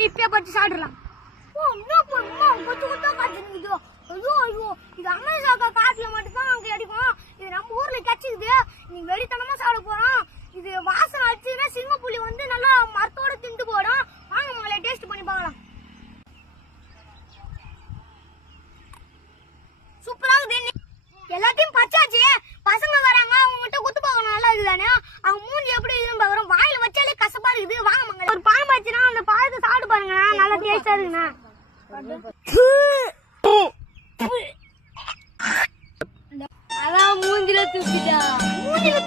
போய் இப்பயே பறிச்சு சாப்பிடலாம். ஓ இன்னும் போதுமா கொத்து கொத்தா காய்ச்சிருக்குதோ. ஐயோ ஐயோ இது அமெரிக்கா காட்டுல மட்டும்தான் அங்க கிடைக்கும். இது நம்ம ஊர்ல கிடைச்சிக்குது. நீங்க வெறித்தனமா சாப்பிட போறோம். இது வாசனை அடிச்சுன்னா சிங்கப்புலி வந்து நல்லா மரத்தோட திண்டு போடும். வாங்க மகளே டேஸ்ட் பண்ணி பார்க்கலாம். சூப்பரா இருக்குது. எல்லாத்தையும் பச்சாச்சு. பசங்க வராங்க, அவங்க மட்டும் குத்து பார்க்கணும். நல்லா இருக்குதானே? அவங்க மூஞ்சி எப்படி இருக்குன்னு பாக்குறோம். வாயில வச்சாலே கசப்பா இருக்குது. வாங்க மங்களே ஒரு பழம் ஆச்சுன்னா அந்த பழத்தை சாப்பிட்டு பாருங்க. நல்லா டேஸ்டா இருக்குண்ணா. அதான் மூஞ்சில தூக்கிட்டா. மூஞ்சில